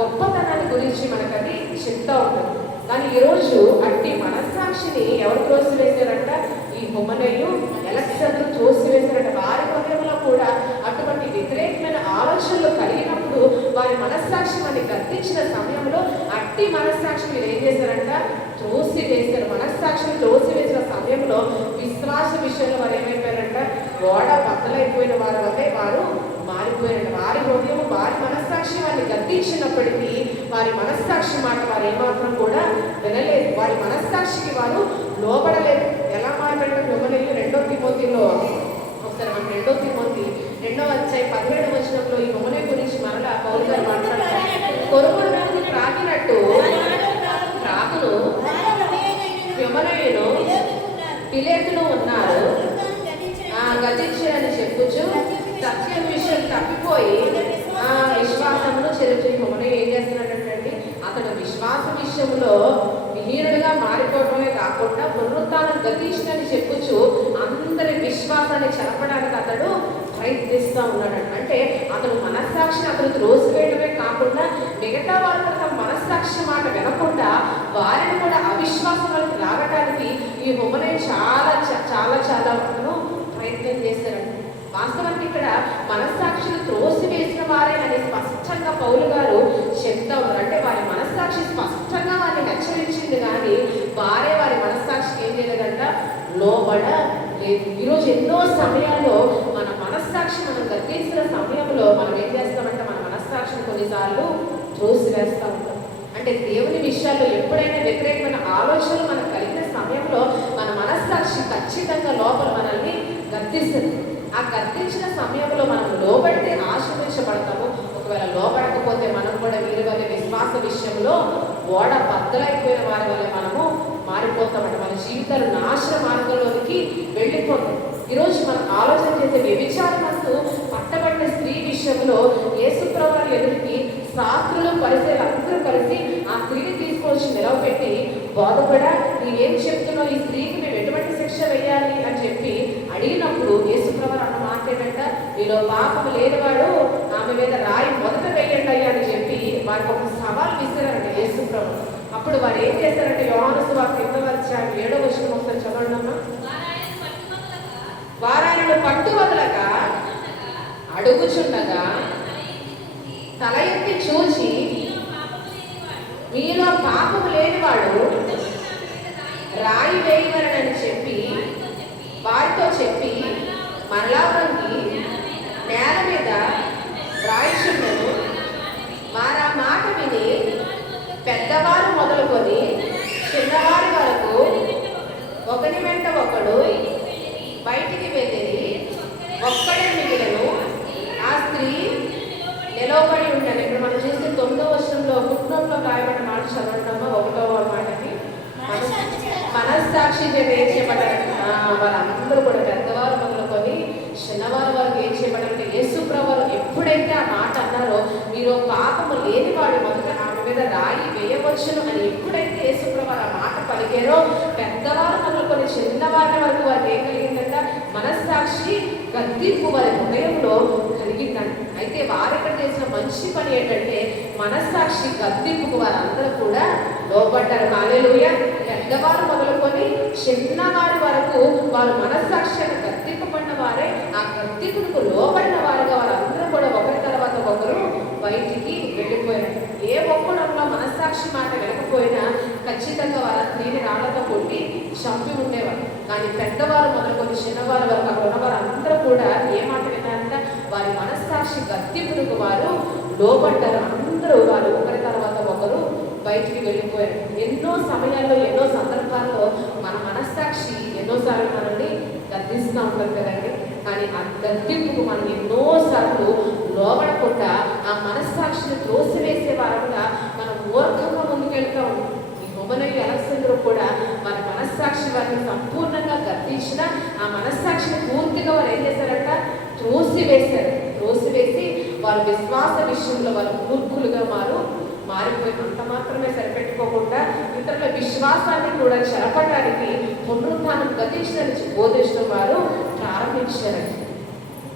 గొప్పతనాన్ని గురించి మనకు అది చెప్తూ ఉంటుంది. కానీ ఈరోజు అట్టి మనస్సాక్షిని ఎవరు త్రోసివేశారంట ఈ హుమనయు అలెగ్జాండర్ త్రోసివేశారంట. వారి హృదయంలో కూడా అటువంటి వ్యతిరేకమైన ఆలోచనలు కలిగినప్పుడు వారి మనస్సాక్షి వారిని గద్దించిన సమయంలో అట్టి మనస్సాక్షిని ఏం చేశారంట త్రోసివేశారు. మనస్సాక్షిని త్రోసివేసిన సమయంలో విశ్వాస విషయంలో వారు ఏమైపోయారంట గోడ బద్దలైపోయిన వారి వల్లే వారు మారిపోయారంట. వారి హృదయం వారి మనస్సాక్షి వారిని గద్దించినప్పటికీ వారి మనస్సాక్షి మాట వారు ఏమాత్రం కూడా వినలేదు. వారి మనస్సాక్షికి వారు లోబడలేదు. ఎలా మాట్లాడడం హుమనయు 2 తిమోతిలో ఒకసారి మనం 2 తిమోతి 2వ అధ్యాయం 17వ వచనంలో ఈ హుమనయు గురించి మరలా పౌలు గారు మాట్లాడతారు. కొరుకుడు త్రాగినట్టు త్రాగును హుమనయును పిలేతును ఉన్నారు గతించారని చెప్పుచు సత్యం విషయం తప్పిపోయి విశ్వాసంలో చెరుపు హుమనయు ఏం చేస్తున్నాడంటే అతడు విశ్వాస విషయంలో విహీనుడుగా మారిపోవడమే కాకుండా పునరుత్థానం గతించిందని చెప్పుచు అందరి విశ్వాసాన్ని చెరపడానికి అతడు ప్రయత్నిస్తూ ఉన్నాడు. అంటే అతడు మనస్సాక్షిని అతను త్రోసివేయడమే కాకుండా మిగతా వాళ్ళు తమ మనస్సాక్షి మాట వినకుండా వారిని కూడా అవిశ్వాసంలోకి రావడానికి ఈ హుమనయు చాలా చాలా చాలా అతను ప్రయత్నం చేశారంట. వాస్తవానికి ఇక్కడ మనస్సాక్షిని త్రోసివేసిన వారే అని స్పష్టంగా పౌలు గారు చెప్తా ఉన్నారు. అంటే వారి మనస్సాక్షి స్పష్టంగా వారిని హెచ్చరించింది కానీ వారే వారి మనస్సాక్షికి ఏం చేయలేదంట లోబడలేదు. ఈరోజు ఎన్నో సమయాల్లో మన మనస్సాక్షి మనం గద్దించిన సమయంలో మనం ఏం చేస్తామంటే మన మనస్సాక్షిని కొన్నిసార్లు త్రోసివేస్తూ ఉంటాం. అంటే దేవుని విషయాల్లో ఎప్పుడైనా వ్యతిరేకమైన ఆలోచనలు మనకు కలిగిన సమయంలో మన మనస్సాక్షి ఖచ్చితంగా లోపల మనల్ని గద్దిస్తుంది. ఆ గద్దించిన సమయంలో మనం లోబడితే ఆశీర్వదించబడతాము. ఒకవేళ లోబడకపోతే మనం కూడా వీరి వల్ల విశ్వాస విషయంలో ఓడ బద్దలైపోయిన వారి వల్ల మనము మారిపోతామంట. మన జీవితాలు నాశన మార్గంలోనికి వెళ్ళిపోతాం. ఈరోజు మనం ఆలోచన చేసే వ్యభిచారమంటూ పట్టబడిన స్త్రీ విషయంలో యేసుప్రభువు ఎదురికి శాస్త్రులు పరిసయ్యులు అందరూ కలిసి ఆ స్త్రీని తీసుకొచ్చి నిలవబెట్టి బోధకుడా నీవేం చెప్తున్నావు, ఈ స్త్రీకి మేము ఎటువంటి శిక్ష వేయాలి అని చెప్పి అడిగినప్పుడు యేసుప్రభువు అన్న మాట ఏంటంట మీలో పాపం లేనివాడు ఆమె మీద రాయి మొదట వేయండి అయ్యా అని చెప్పి వారికి ఒక సవాల్ విసిరారంట యేసుప్రభువు. అప్పుడు వారు ఏం చేస్తారంటే యోహాను సువార్త 8వ అధ్యాయం 7వ వచనం ఒకసారి చదవండి అమ్మా. వారాయను పట్టువదలక అడుగుచుండగా తల ఎత్తి చూచి మీలో పాపము లేనివాడు రాయి వేయవలనని చెప్పి వారితో చెప్పి మరలా వంగి నేల మీద రాయిచుండెను. వారు ఆ మాట విని పెద్దవారు మొదలుకొని చిన్నవారి వరకు ఒకరి వెంట ఒకడు బయటికి వెళ్ళి ఒక్కడే మిగిలను. ఆ స్త్రీ లోబడి ఉంటాను. ఇక్కడ మనం చూస్తే 9వ వచనంలో పుట్టినోట్లో రాయబడిన మాట చదవడమా 1వ మాటకి మనస్సాక్షి చేత ఏం చేయబడ్డారంట? వాళ్ళందరూ కూడా పెద్దవారు మొదలుకొని చిన్నవారి వరకు ఏం చేయబడారంటే యేసు ప్రభువు ఎప్పుడైతే ఆ మాట అన్నారో మీరు పాపము లేనివాడు మొదట ఆమె మీద రాయి వేయవచ్చును అని ఎప్పుడైతే యేసు ప్రభువు ఆ మాట పలికారో పెద్దవారు మొదలుకొని చిన్నవారి వరకు వారికి ఏం కలిగిందంట? మనస్సాక్షి గద్దింపు వారి హృదయంలో కలిగిందంట. అయితే వారు ఇక్కడ చేసిన మంచి పని ఏంటంటే మనస్సాక్షి గద్దింపుకు వారందరూ కూడా లోబడ్డారు. హల్లెలూయా. పెద్దవారు మొదలుకొని చిన్నవారి వరకు వారు మనస్సాక్షిని గద్దింపబడిన వారే, ఆ గద్దింపుకు లోబడిన వారుగా వారందరూ కూడా ఒకరి తర్వాత ఒకరు బయటికి వెళ్ళిపోయారు. ఏ ఒక్కడంలో మనస్సాక్షి మాట వినకపోయినా ఖచ్చితంగా వారి స్త్రీని రాళ్లతో కొట్టి చంపి ఉండేవారు. కానీ పెద్దవారు మొదలుకొని చిన్నవారి వరకు అక్కడ ఉన్నవారు అందరూ కూడా ఏ మాట విన్నారంట? వారి మనస్సాక్షి గద్దింపుకు వారు లోబడ్డారు. అందరూ వారు ఒకరి తర్వాత ఒకరు బయటికి వెళ్ళిపోయారు. ఎన్నో సమయాల్లో ఎన్నో సందర్భాల్లో మన మనస్సాక్షి ఎన్నోసార్లు మనల్ని గద్దిస్తూ ఉంటుంది కదండి. కానీ ఆ గద్దింపుకు మనం ఎన్నోసార్లు లోబడకుండా ఆ మనస్సాక్షిని త్రోసివేసే వారంగా మనం మూర్ఖంగా ముందుకెళ్తూ ఉంటాం. ఈ హోమనయ్య అలెగ్జాండర్ కూడా మన మనస్సాక్షి వారిని సంపూర్ణంగా గద్దించిన ఆ మనస్సాక్షిని పూర్తిగా వారు ఏం చేశారంట? త్రోసివేశారు. త్రోసివేసి వారు విశ్వాస విషయంలో వారు మూర్ఖులుగా మారిపోయి అంత మాత్రమే సరిపెట్టుకోకుండా ఇతరుల విశ్వాసాన్ని కూడా చెరపడానికి పునరుత్థానం గతించడానికి బోధించడం వారు ప్రారంభించారండి.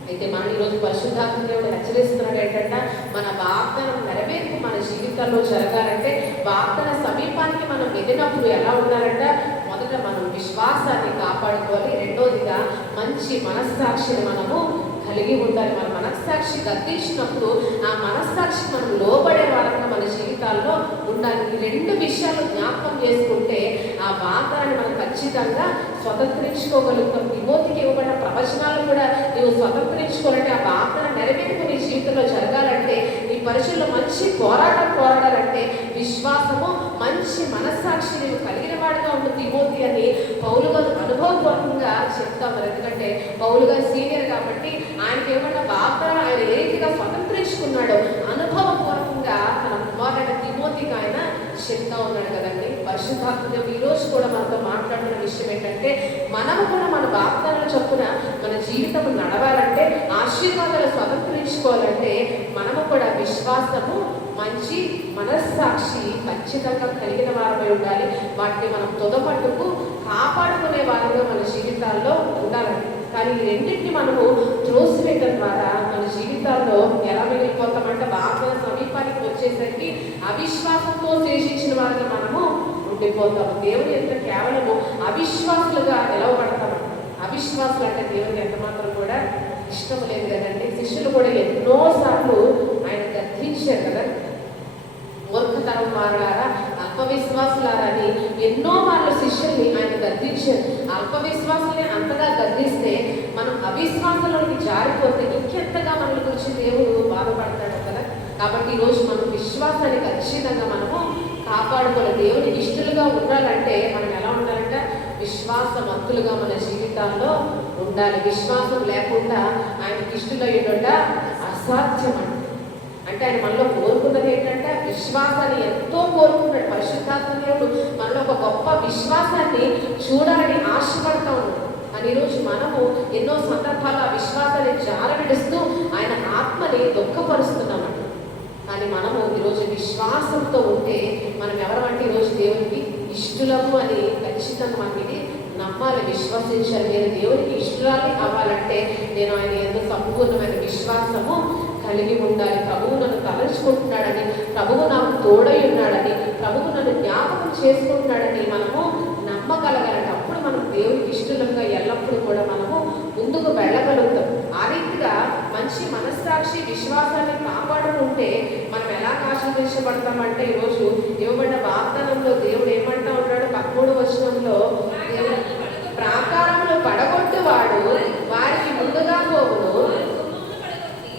అయితే మనం ఈరోజు పరిశుద్ధాత్మ దేవుడు హెచ్చరిస్తున్నాడు ఏంటంటే మన వాగ్దానం నెరవేర్పు మన జీవితాల్లో జరగాలంటే వాగ్దాన సమీపానికి మనం వెళ్ళినప్పుడు ఎలా ఉండాలంటే మొదట మనం విశ్వాసాన్ని కాపాడుకోవాలి. రెండోదిగా మంచి మనస్సాక్షిని మనము కలిగి ఉండాలి. మన మనస్సాక్షి గద్దించినప్పుడు ఆ మనస్సాక్షి మనం లోబడే వారంగా మన జీవితాల్లో ఉండాలి. ఈ రెండు విషయాలు జ్ఞాపకం చేసుకుంటే ఆ వాగ్దానాన్ని మనం ఖచ్చితంగా స్వతంత్రించుకోగలుగుతాం. తిమోతికి ఇవ్వబడిన ప్రవచనాలు కూడా నువ్వు స్వతంత్రించుకోవాలంటే ఆ వాగ్దానం నెరవేర్పు నీ జీవితంలో జరగాలంటే నీ పరిచయంలో మంచి పోరాడాలంటే విశ్వాసము మంచి మనస్సాక్షి నువ్వు కలిగిన వాడుగా ఉంటుంది తిమోతి అని పౌలు గారు అనుభవపూర్వకంగా చెప్తాం. ఎందుకంటే పౌలు గారు సీనియర్ కాబట్టి ఆయనకి ఏమన్నా వాగ్దానం ఆయన ఏ రీతిగా స్వతంత్రించుకున్నాడో అనుభవపూర్వకంగా తన కుమారుడు తిమోతికి ఆయన చెప్తా ఉన్నాడు కదండి. పరిశుద్ధాత్మ దేవుడు ఈ రోజు కూడా మనతో మాట్లాడుతున్న విషయం ఏంటంటే మనము కూడా మన వాగ్దానాల చొప్పున మన జీవితం నడవాలంటే ఆశీర్వాదాలు స్వతంత్రించుకోవాలంటే మనము కూడా విశ్వాసము మంచి మనస్సాక్షి ఖచ్చితంగా కలిగిన వారమై ఉండాలి. వాటిని మనం తుదపట్టుకు కాపాడుకునే వారిగా మన జీవితాల్లో ఉండాలండి. కానీ ఈ రెండింటిని మనము త్రోసివేయడం ద్వారా మన జీవితాల్లో ఎలా మిగిలిపోతామంటే వాగ్దాన సమీపానికి వచ్చేసరికి అవిశ్వాసంతో శేషించిన వారిగా మనము ఉండిపోతాము. దేవుని ఎంత కేవలము అవిశ్వాసులుగా నిలవబడతామంట. అవిశ్వాసులు అంటే దేవునికి ఎంత మాత్రం కూడా ఇష్టం లేదు కదండి. శిష్యులు కూడా ఎన్నోసార్లు ఆయన గద్దించారు కదా, మూర్ఖతరం వారారా అల్పవిశ్వాసులారా అని ఎన్నో మార్లు శిష్యుల్ని ఆయన గద్దించారు. అల్పవిశ్వాసుల్ని అంతగా గద్దిస్తే మనం అవిశ్వాసంలోకి జారిపోతే ఇంకెంతగా మన గురించి దేవుడు బాధపడతాడు కదా. కాబట్టి ఈరోజు మనం విశ్వాసాన్ని ఖచ్చితంగా మనము కాపాడుకోవాలి. దేవునికి ఇష్టలుగా ఉండాలంటే మనం ఎలా ఉండాలంటే విశ్వాసవంతులుగా మన జీవితాల్లో ఉండాలి. విశ్వాసం లేకుండా ఆయనకి ఇష్టలయ్యేట అసాధ్యం అంటే ఆయన మనలో కోరుకున్నది ఏంటంటే విశ్వాసాన్ని ఎంతో కోరుకున్నాడు. పరిశుద్ధాత్మ దేవుడు మనలో ఒక గొప్ప విశ్వాసాన్ని చూడాలని ఆశపడతా ఉన్నాడు. కానీ ఈరోజు మనము ఎన్నో సందర్భాల్లో ఆ విశ్వాసాన్ని జారవిడుస్తూ ఆయన ఆత్మని దుఃఖపరుస్తున్నామంట. కానీ మనము ఈరోజు విశ్వాసంతో ఉంటే మనం ఎవరమంటే ఈరోజు దేవునికి ఇష్టలము అని ఖచ్చితంగా మనం ఇది నమ్మాలి, విశ్వసించాలి. నేను దేవునికి ఇష్టరాలి అవ్వాలంటే నేను ఆయన ఎంతో సంపూర్ణమైన విశ్వాసము కలిగి ఉండాలి. ప్రభువు నన్ను తలంచుకుంటున్నాడని, ప్రభువు నాకు తోడై ఉన్నాడని, ప్రభువు నన్ను జ్ఞాపకం చేసుకుంటున్నాడని మనము నమ్మగలగాలంటే అప్పుడు మనం దేవునికి ఇష్టంగా ఎల్లప్పుడూ కూడా మనము ముందుకు వెళ్ళగలుగుతాం. ఆ రీతిగా మంచి మనస్సాక్షి విశ్వాసాన్ని కాపాడుకుంటే మనం ఎలా ఆశీర్వదించబడతామంటే ఈరోజు ఇవ్వబడిన వాగ్దానంలో దేవుడు ఏమంటా ఉన్నాడు? 13వ వచనంలో దేవుడు ప్రాకారంలో పడగొట్టువాడు వారికి ముందుగా పోవును,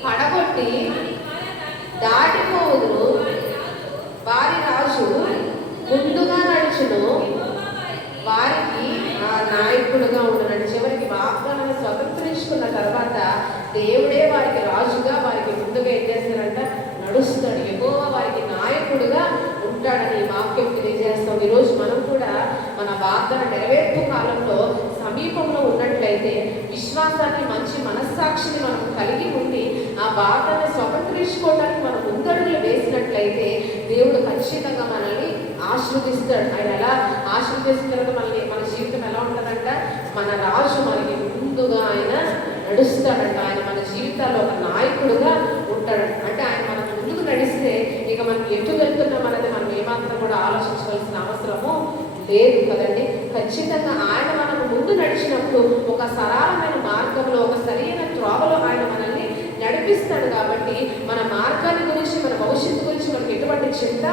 పడగొట్టి దాటిపోవును, వారి రాజు ముందుగా నడుచును, వారికి ఆ నాయకుడుగా ఉండనండి. చివరికి వాగ్దానాన్ని స్వతంత్రించుకున్న తర్వాత దేవుడే వారికి రాజుగా వారికి ముందుగా ఏం చేస్తారంట? నడుస్తాడు. యెహోవా వారికి నాయకుడుగా ఉంటాడని వాక్యం తెలియజేస్తాం. ఈరోజు మనం కూడా మన వాగ్దాన నెరవేర్పు కాలంలో సమీపంలో ఉన్నట్లయితే విశ్వాసాన్ని, మంచి మనస్సాక్షిని మనం కలిగి ఉండి ఆ వాగ్దాన్ని స్వతంత్రించుకోవడానికి మనం ముందడుగులు వేసినట్లయితే దేవుడు ఖచ్చితంగా మనల్ని ఆశీర్వదిస్తాడు. ఆయన ఎలా ఆశీర్వదిస్తున్నారు? మన జీవితం ఎలా ఉంటుందంట? మన రాజు మనకి ముందుగా ఆయన నడుస్తాడంట. ఆయన మన జీవితాల్లో ఒక నాయకుడుగా ఉంటాడంట. అంటే ఆయన మన ముందుకు నడిస్తే ఇక మనం ఎటు వెళ్తున్నాం అనేది మనం ఏమాత్రం కూడా ఆలోచించవలసిన అవసరము లేదు కదండి. ఖచ్చితంగా ఆయన మనకు ముందు నడిచినప్పుడు ఒక సరళమైన మార్గంలో, ఒక సరైన త్రోవలో ఆయన మనల్ని నడిపిస్తాడు. కాబట్టి మన మార్గాన్ని గురించి, మన భవిష్యత్తు గురించి మనకు ఎటువంటి చింత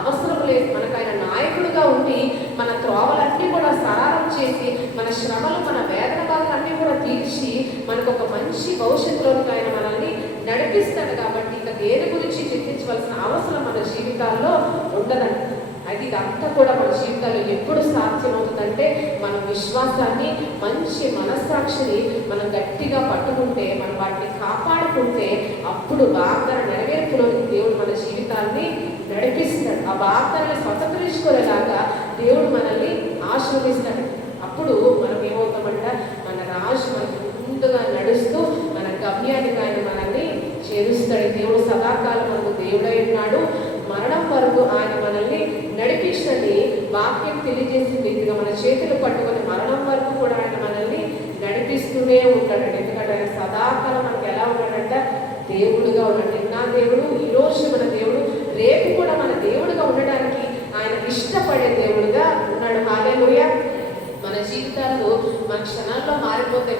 అవసరం లేదు. మనకు ఆయన నాయకుడుగా ఉండి మన త్రోవలన్నీ కూడా సరళం చేసి, మన శ్రమలు, మన వేదన బాధలన్నీ కూడా తీర్చి మనకు ఒక మంచి భవిష్యత్తులోకి ఆయన మనల్ని నడిపిస్తాడు. కాబట్టి ఇక దేని గురించి చింతించవలసిన అవసరం మన జీవితాల్లో ఉండదండి. అది ఇదంతా కూడా మన జీవితాల్లో ఎప్పుడు సాధ్యమవుతుందంటే మన విశ్వాసాన్ని, మంచి మనస్సాక్షిని మనం గట్టిగా పట్టుకుంటే, మనం వాటిని కాపాడుకుంటే అప్పుడు వాగ్దాన నెరవేర్పులో దేవుడు మన జీవితాన్ని నడిపిస్తాడు. ఆ వాగ్దాన్ని స్వతంత్రించుకునేలాగా దేవుడు మనల్ని ఆశీర్వదిస్తాడు. అప్పుడు మనం ఏమవుతామంట? మన రాజు మనకి ముందుగా నడుస్తూ మన గమ్యానికి ఆయన మనల్ని చేరుస్తాడు. దేవుడు సదాకాలం మనకు దేవుడై ఉన్నాడు. మరణం వరకు ఆయన మనల్ని నడిపించండి. వాక్యం తెలియజేసిన రీతిగా మన చేతులు పట్టుకొని మరణం వరకు కూడా ఆయన మనల్ని నడిపిస్తూనే ఉంటాడండి. ఎందుకంటే ఆయన సదాకాలం మనకి ఎలా ఉన్నాడంట? దేవుడుగా ఉన్నాడు. నా దేవుడు, ఈరోజు మన దేవుడు, రేపు కూడా మన దేవుడుగా ఉండడానికి ఆయన ఇష్టపడే దేవుడుగా ఉన్నాడు. హల్లెలూయా. మన జీవితాలు మన క్షణాల్లో మారిపోతాయి,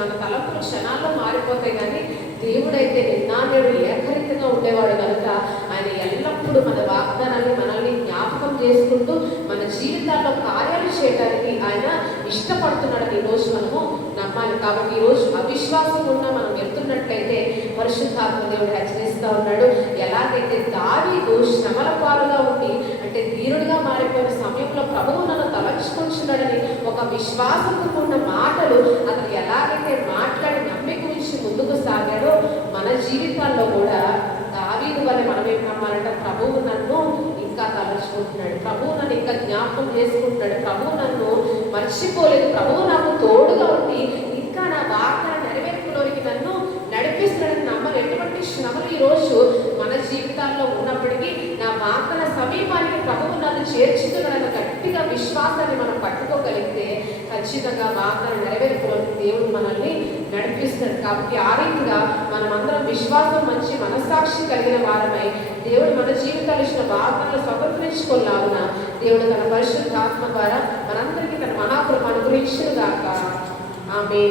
మన తలంపులు క్షణాల్లో మారిపోతాయి. కానీ దేవుడైతే నిన్న నేడు ఏకరీతిగా ఉండేవాడు కనుక ఆయన ఎల్లప్పుడూ మన వాగ్దానాన్ని, మనల్ని జ్ఞాపకం చేసుకుంటూ మన జీవితాల్లో కార్యాలు చేయడానికి ఆయన ఇష్టపడుతున్నాడని ఈరోజు మనము నమ్మాలి. కాబట్టి ఈరోజు అవిశ్వాసం ఉన్న మనం వెళ్తున్నట్లయితే పరిశుద్ధాత్మ దేవుడు హెచ్చరిస్తూ ఉన్నాడు. ఎలాగైతే దావీదు శ్రమల పాలుగా ఉండి, అంటే ధీరుడుగా మారిపోయిన సమయంలో ప్రభువు నన్ను తలచుకుంటున్నాడని ఒక విశ్వాసంతో ఉన్న మాటలు అతను ఎలాగైతే మాట్లాడి నమ్మిక నుంచి ముందుకు సాగాడో, మన జీవితాల్లో కూడా దావీదు వల్ల మనం ఏం నమ్మాలంటే ప్రభువు నన్ను ఇంకా తలచుకుంటున్నాడు, ప్రభువు నన్ను ఇంకా జ్ఞాపకం చేసుకుంటున్నాడు, ప్రభువు నన్ను మర్చిపోలేదు, ప్రభువు నాకు తోడుగా ఉండి ఇంకా నా వాగ్దాన నెరవేర్పులోనికి నన్ను నడిపిస్తున్నాడని నమ్మలు. ఎటువంటి శ్రమలు ఈరోజు మన జీవితాల్లో ఉన్నప్పటికీ నా వాగ్దాన సమీపానికి ప్రభువు నన్ను చేర్చుతున్నాడన్న గట్టిగా విశ్వాసాన్ని మనం పట్టుకోగలిగితే ఖచ్చితంగా వాగ్దాన నెరవేర్పులోకి దేవుడు మనల్ని నడిపిస్తాడు. కాబట్టి ఆ రీతిగా మనమందరం విశ్వాసం, మంచి మనస్సాక్షి కలిగిన వారమై దేవుడు మన జీవితాలు ఇచ్చిన వాగ్దానాలు స్వతంత్రించుకోలాగున దేవుడు తన పరిశుద్ధాత్మ ద్వారా మనందరికీ తన మహాకృప అనుగ్రహించుగాక. ఆమె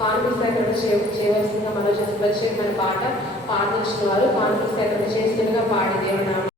కానుక సేకరణ చేయవలసిందిగా మనోజ్ ప్రత్యేకమైన పాట పాటించిన వారు కానుక సేకరణ చేసిన